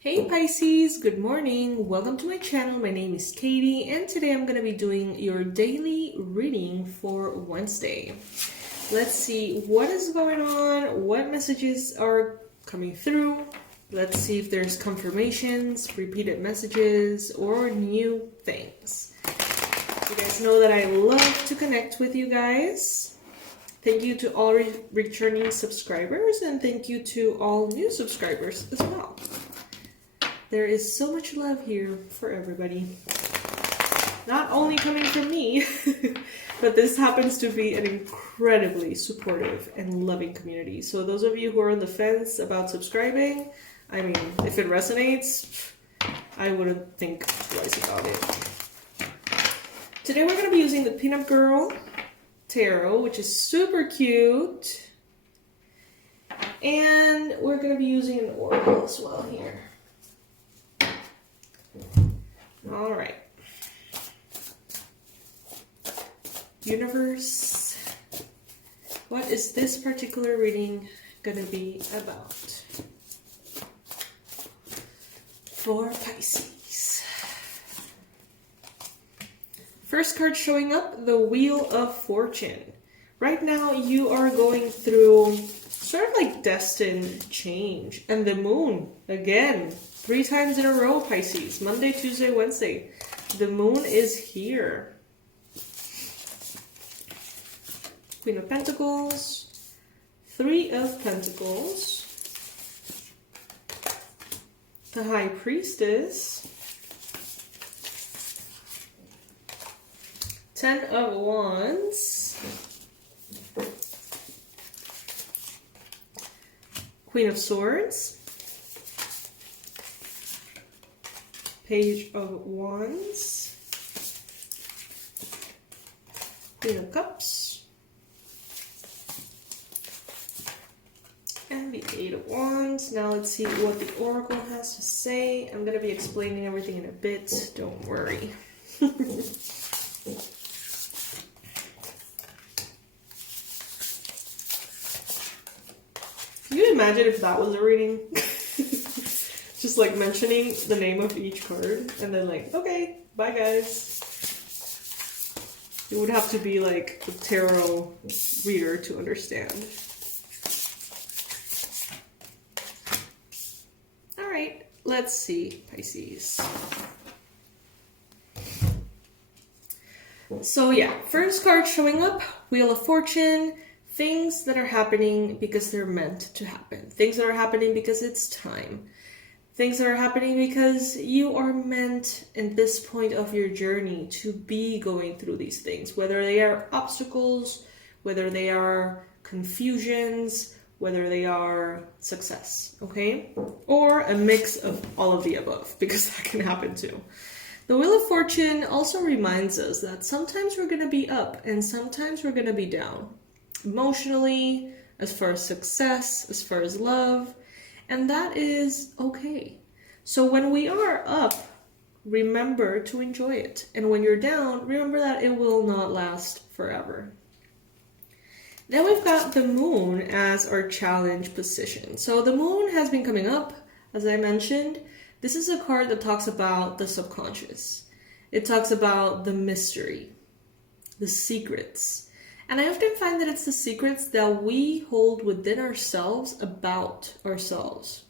Hey Pisces, good morning. Welcome to my channel. My name is Katie and today I'm going to be doing your daily reading for Wednesday. Let's see what is going on, what messages are coming through. Let's see if there's confirmations, repeated messages, or new things. You guys know that I love to connect with you guys. Thank you to all returning subscribers and thank you to all new subscribers as well. There is so much love here for everybody. Not only coming from me, but this happens to be an incredibly supportive and loving community. So those of you who are on the fence about subscribing, I mean, if it resonates, I wouldn't think twice about it. Today we're going to be using the Pinup Girl Tarot, which is super cute. And we're going to be using an oracle as well here. All right. Universe, what is this particular reading going to be about for Pisces? First card showing up, the Wheel of Fortune. Right now you are going through sort of like destined change. And the moon, again, 3 times in a row, Pisces. Monday, Tuesday, Wednesday. The moon is here. Queen of Pentacles. 3 of Pentacles. The High Priestess. 10 of Wands. Queen of Swords. Page of Wands, Queen of Cups, and the 8 of Wands. Now let's see what the Oracle has to say. I'm going to be explaining everything in a bit, don't worry. Can you imagine if that was a reading? Just like mentioning the name of each card and then like, okay, bye guys. You would have to be like a tarot reader to understand. All right, let's see, Pisces. So yeah, first card showing up, Wheel of Fortune. Things that are happening because they're meant to happen. Things that are happening because it's time. Things that are happening because you are meant in this point of your journey to be going through these things, whether they are obstacles, whether they are confusions, whether they are success, okay? Or a mix of all of the above, because that can happen too. The Wheel of Fortune also reminds us that sometimes we're going to be up and sometimes we're going to be down. Emotionally, as far as success, as far as love, and that is okay. So when we are up, remember to enjoy it. And when you're down, remember that it will not last forever. Then we've got the moon as our challenge position. So the moon has been coming up, as I mentioned. This is a card that talks about the subconscious. It talks about the mystery, the secrets. And I often find that it's the secrets that we hold within ourselves about ourselves.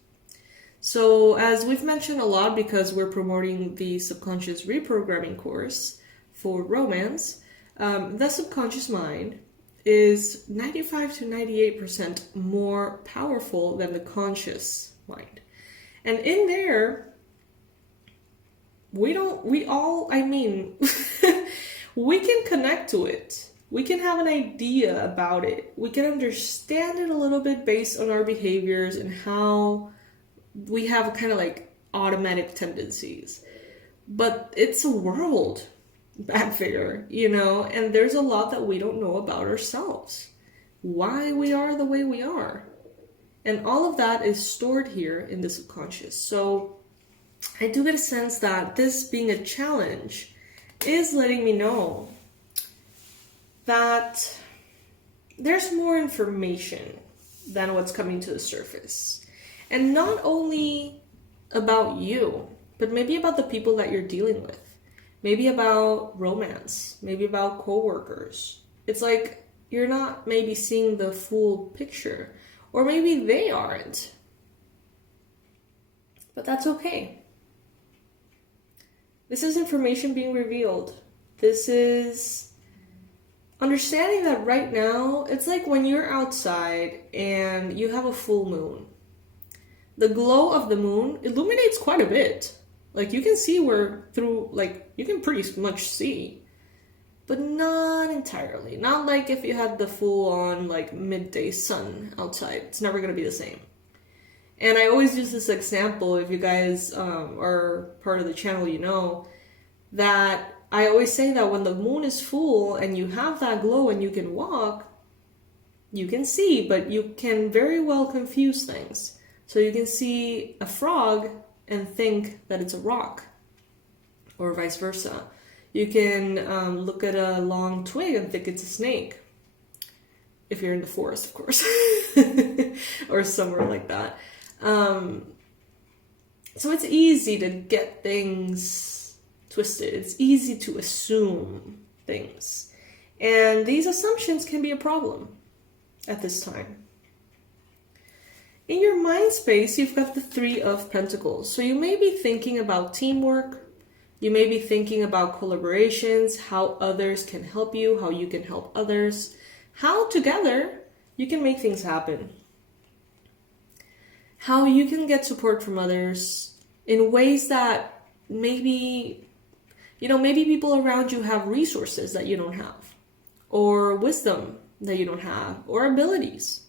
So as we've mentioned a lot, because we're promoting the subconscious reprogramming course for romance, the subconscious mind is 95 to 98% more powerful than the conscious mind. And in there, we can connect to it. We can have an idea about it. We can understand it a little bit based on our behaviors and how we have kind of like automatic tendencies. But it's a world back there, you know, and there's a lot that we don't know about ourselves. Why we are the way we are. And all of that is stored here in the subconscious. So I do get a sense that this being a challenge is letting me know that there's more information than what's coming to the surface. And not only about you, but maybe about the people that you're dealing with. Maybe about romance, maybe about coworkers. It's like you're not maybe seeing the full picture, or maybe they aren't. But that's okay. This is information being revealed. This is understanding that right now, it's like when you're outside and you have a full moon. The glow of the moon illuminates quite a bit. Like you can see you can pretty much see, but not entirely. Not like if you had the full on like midday sun outside. It's never going to be the same. And I always use this example, if you guys are part of the channel, you know, that I always say that when the moon is full and you have that glow and you can walk, you can see, but you can very well confuse things. So you can see a frog and think that it's a rock, or vice versa. You can look at a long twig and think it's a snake, if you're in the forest, of course, or somewhere like that. So it's easy to get things twisted. It's easy to assume things. And these assumptions can be a problem at this time. In your mind space, you've got the Three of Pentacles. So you may be thinking about teamwork. You may be thinking about collaborations, how others can help you, how you can help others, how together you can make things happen. How you can get support from others in ways that maybe people around you have resources that you don't have, or wisdom that you don't have, or abilities.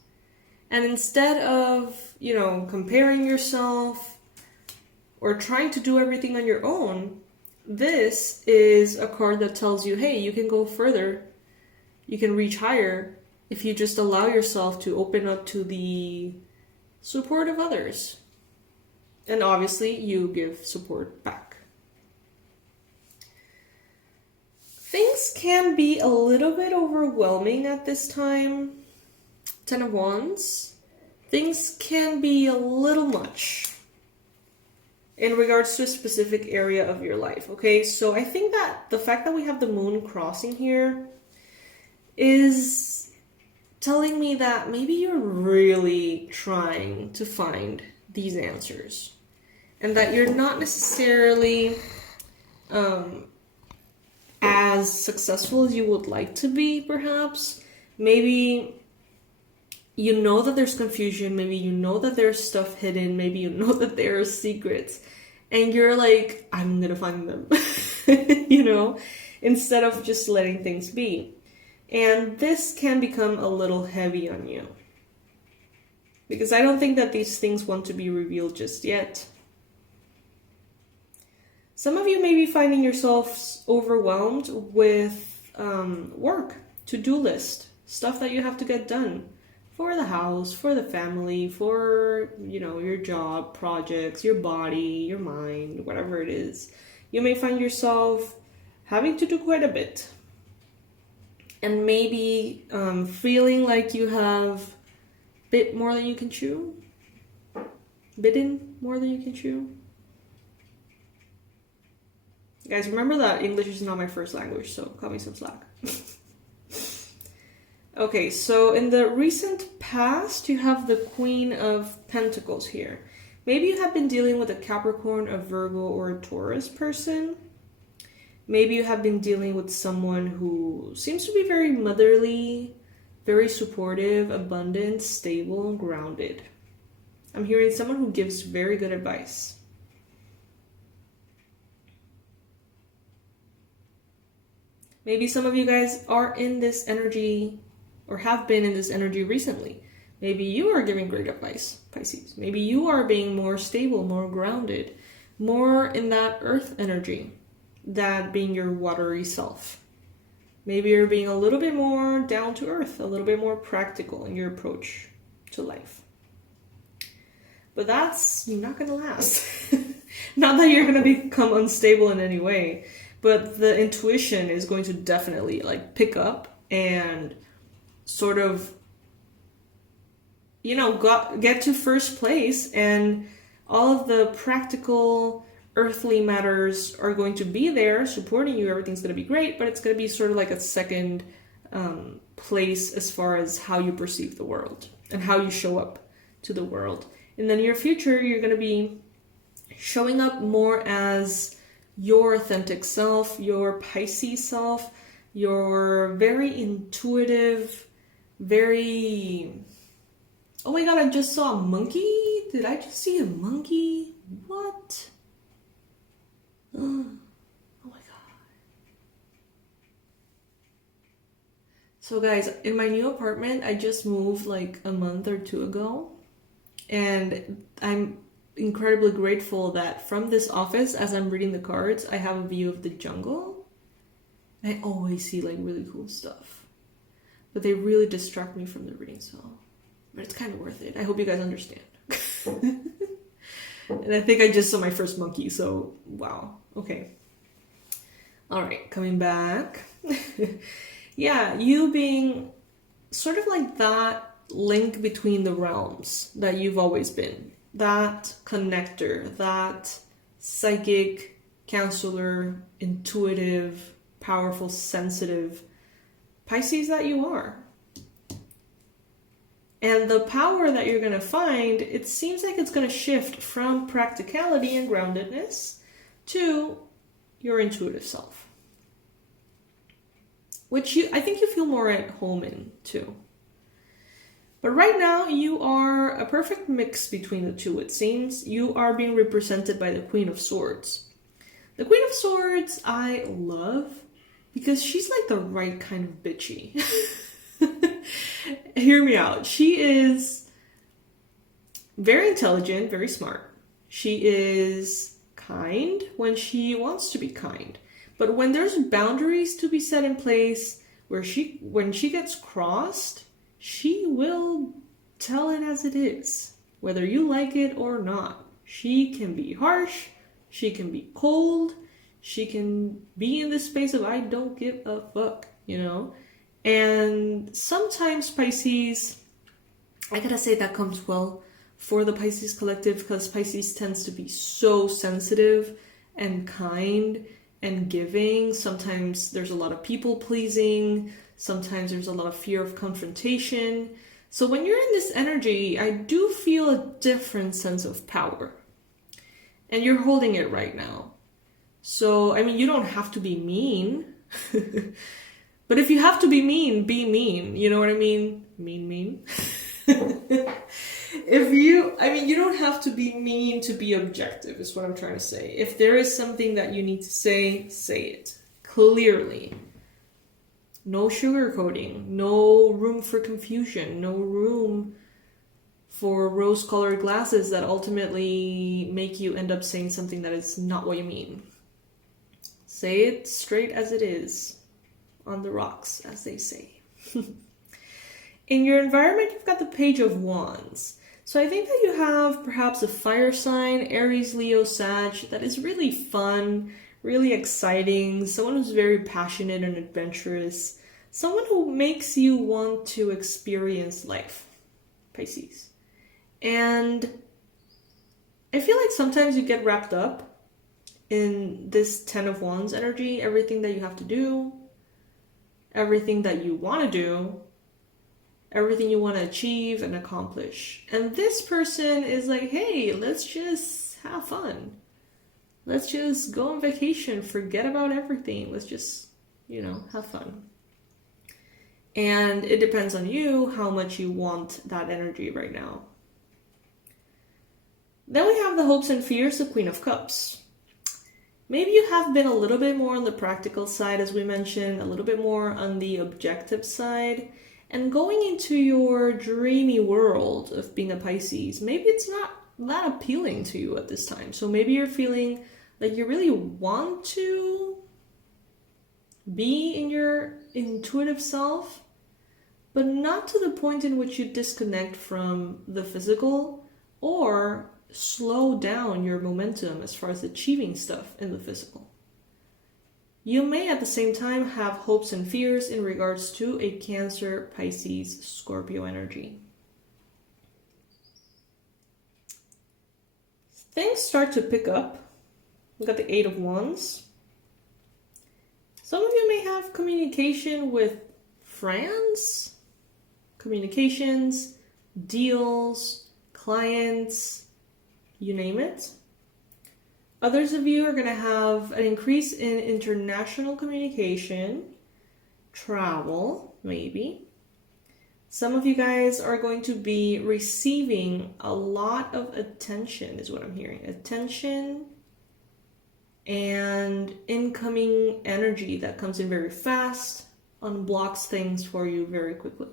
And instead of, comparing yourself or trying to do everything on your own, this is a card that tells you, hey, you can go further, you can reach higher if you just allow yourself to open up to the support of others. And obviously, you give support back. Things can be a little bit overwhelming at this time. Ten of Wands. Things can be a little much in regards to a specific area of your life, okay? So I think that the fact that we have the moon crossing here is telling me that maybe you're really trying to find these answers, and that you're not necessarily as successful as you would like to be, perhaps. Maybe you know that there's confusion, maybe you know that there's stuff hidden, maybe you know that there are secrets, and you're like, I'm gonna find them, instead of just letting things be. And this can become a little heavy on you, because I don't think that these things want to be revealed just yet. Some of you may be finding yourselves overwhelmed with work, to-do list, stuff that you have to get done for the house, for the family, for, your job, projects, your body, your mind, whatever it is. You may find yourself having to do quite a bit. And maybe feeling like you have bit more than you can chew. Bitten more than you can chew. Guys, remember that English is not my first language, so cut me some slack. Okay, so in the recent past, you have the Queen of Pentacles here. Maybe you have been dealing with a Capricorn, a Virgo, or a Taurus person. Maybe you have been dealing with someone who seems to be very motherly, very supportive, abundant, stable, and grounded. I'm hearing someone who gives very good advice. Maybe some of you guys are in this energy, or have been in this energy recently. Maybe you are giving great advice, Pisces. Maybe you are being more stable, more grounded, more in that earth energy, that being your watery self. Maybe you're being a little bit more down to earth, a little bit more practical in your approach to life. But that's not going to last. Not that you're going to become unstable in any way, but the intuition is going to definitely pick up and sort of, get to first place and All of the practical earthly matters are going to be there supporting you. Everything's going to be great, but it's going to be sort of like a second place as far as how you perceive the world and how you show up to the world. In the near future, you're going to be showing up more as your authentic self, your Pisces self, your very intuitive, very... Oh my god, I just saw a monkey? Did I just see a monkey? What? Oh my god. So guys, in my new apartment, I just moved like a month or two ago. And I'm incredibly grateful that from this office, as I'm reading the cards, I have a view of the jungle. I always see like really cool stuff. But they really distract me from the reading, so... But it's kind of worth it. I hope you guys understand. And I think I just saw my first monkey, so wow. Okay. All right, coming back. Yeah, you being sort of like that link between the realms that you've always been. That connector, that psychic, counselor, intuitive, powerful, sensitive Pisces that you are. And the power that you're going to find, it seems like it's going to shift from practicality and groundedness to your intuitive self. Which I think you feel more at home in too. But right now, you are a perfect mix between the two, it seems. You are being represented by the Queen of Swords. The Queen of Swords I love because she's like the right kind of bitchy. Hear me out. She is very intelligent, very smart. She is kind when she wants to be kind. But when there's boundaries to be set in place, when she gets crossed, she will tell it as it is, whether you like it or not. She can be harsh, she can be cold, she can be in this space of I don't give a fuck, you know? And sometimes Pisces, I gotta say that comes well for the Pisces collective because Pisces tends to be so sensitive and kind and giving. Sometimes there's a lot of people pleasing. Sometimes there's a lot of fear of confrontation. So when you're in this energy, I do feel a different sense of power. And you're holding it right now. So, I mean, you don't have to be mean. But if you have to be mean. You know what I mean? Mean. You don't have to be mean to be objective, is what I'm trying to say. If there is something that you need to say it clearly. No sugarcoating, no room for confusion, no room for rose-colored glasses that ultimately make you end up saying something that is not what you mean. Say it straight as it is. On the rocks, as they say. In your environment, you've got the Page of Wands. So I think that you have perhaps a fire sign, Aries, Leo, Sag, that is really fun, really exciting, someone who's very passionate and adventurous, someone who makes you want to experience life, Pisces. And I feel like sometimes you get wrapped up in this 10 of Wands energy, everything that you have to do, everything that you want to do, everything you want to achieve and accomplish. And this person is like, hey, let's just have fun. Let's just go on vacation, forget about everything. Let's just, have fun. And it depends on you how much you want that energy right now. Then we have the hopes and fears, the Queen of Cups. Maybe you have been a little bit more on the practical side, as we mentioned, a little bit more on the objective side, and going into your dreamy world of being a Pisces, maybe it's not that appealing to you at this time. So maybe you're feeling like you really want to be in your intuitive self, but not to the point in which you disconnect from the physical or slow down your momentum as far as achieving stuff in the physical. You may at the same time have hopes and fears in regards to a Cancer, Pisces, Scorpio energy. things start to pick up. We got the 8 of Wands. Some of you may have communication with friends, communications, deals, clients, you name it. Others of you are going to have an increase in international communication, travel, maybe. Some of you guys are going to be receiving a lot of attention, is what I'm hearing. Attention and incoming energy that comes in very fast, unblocks things for you very quickly.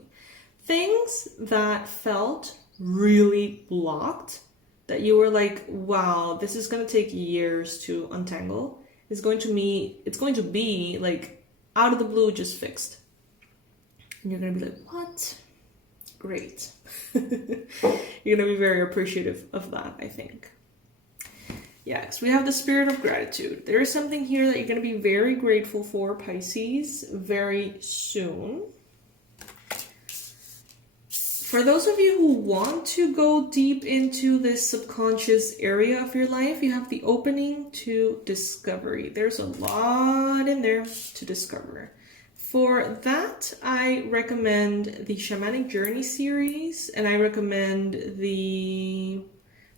Things that felt really blocked, that you were like, wow, this is going to take years to untangle, it's going to be like out of the blue, just fixed. And you're going to be like, what? Great. You're going to be very appreciative of that, I think. Yes, we have the spirit of gratitude. There is something here that you're going to be very grateful for, Pisces, very soon. For those of you who want to go deep into this subconscious area of your life, you have the opening to discovery. There's a lot in there to discover. For that, I recommend the Shamanic Journey series, and I recommend the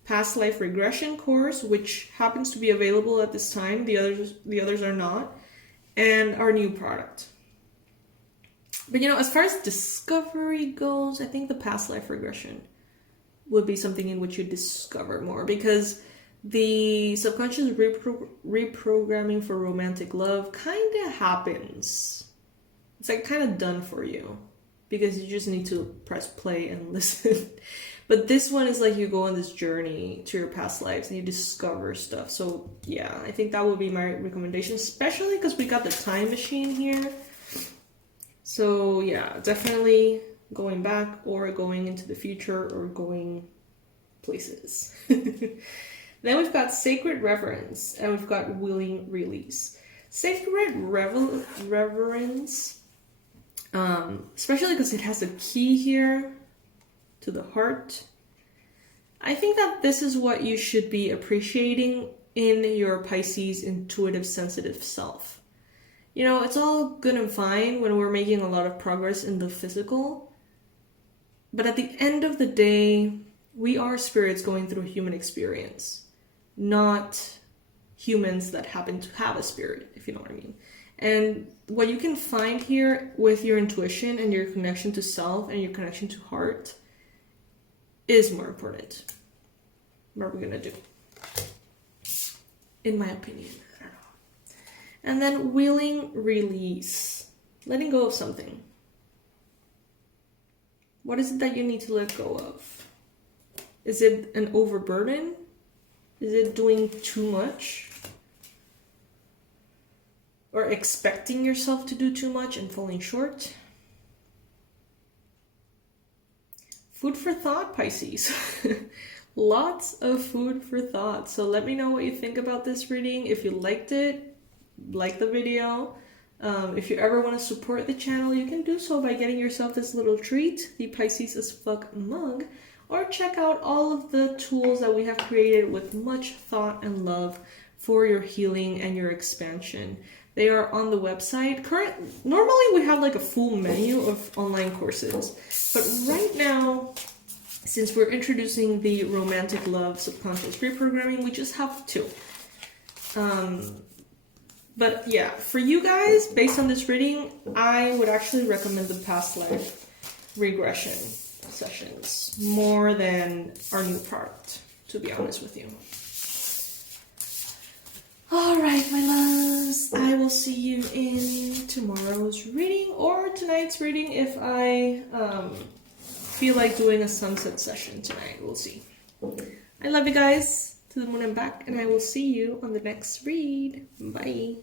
Past Life Regression course, which happens to be available at this time. The others are not, and our new product. But as far as discovery goes, I think the past life regression would be something in which you discover more, because the subconscious reprogramming for romantic love kind of happens. It's like kind of done for you, because you just need to press play and listen. But this one is like you go on this journey to your past lives and you discover stuff. So yeah, I think that would be my recommendation, especially because we got the time machine here. So yeah, definitely going back or going into the future or going places. Then we've got sacred reverence and we've got willing release. Sacred reverence, especially because it has a key here to the heart. I think that this is what you should be appreciating in your Pisces intuitive sensitive self. It's all good and fine when we're making a lot of progress in the physical, but at the end of the day, we are spirits going through a human experience, not humans that happen to have a spirit, if you know what I mean. And what you can find here with your intuition and your connection to self and your connection to heart is more important. What are we gonna do? In my opinion. And then willing release, letting go of something. What is it that you need to let go of? Is it an overburden? Is it doing too much? Or expecting yourself to do too much and falling short? Food for thought, Pisces. Lots of food for thought. So let me know what you think about this reading. If you liked it, like the video. If you ever want to support the channel, you can do so by getting yourself this little treat, the Pisces as fuck mug, or check out all of the tools that we have created with much thought and love for your healing and your expansion. They are on the website. Normally we have like a full menu of online courses, but right now, since we're introducing the romantic love subconscious reprogramming, we just have 2. But yeah, for you guys, based on this reading, I would actually recommend the past life regression sessions more than our new product, to be honest with you. Alright, my loves, I will see you in tomorrow's reading or tonight's reading if I feel like doing a sunset session tonight. We'll see. I love you guys to the moon and back, and I will see you on the next read. Bye.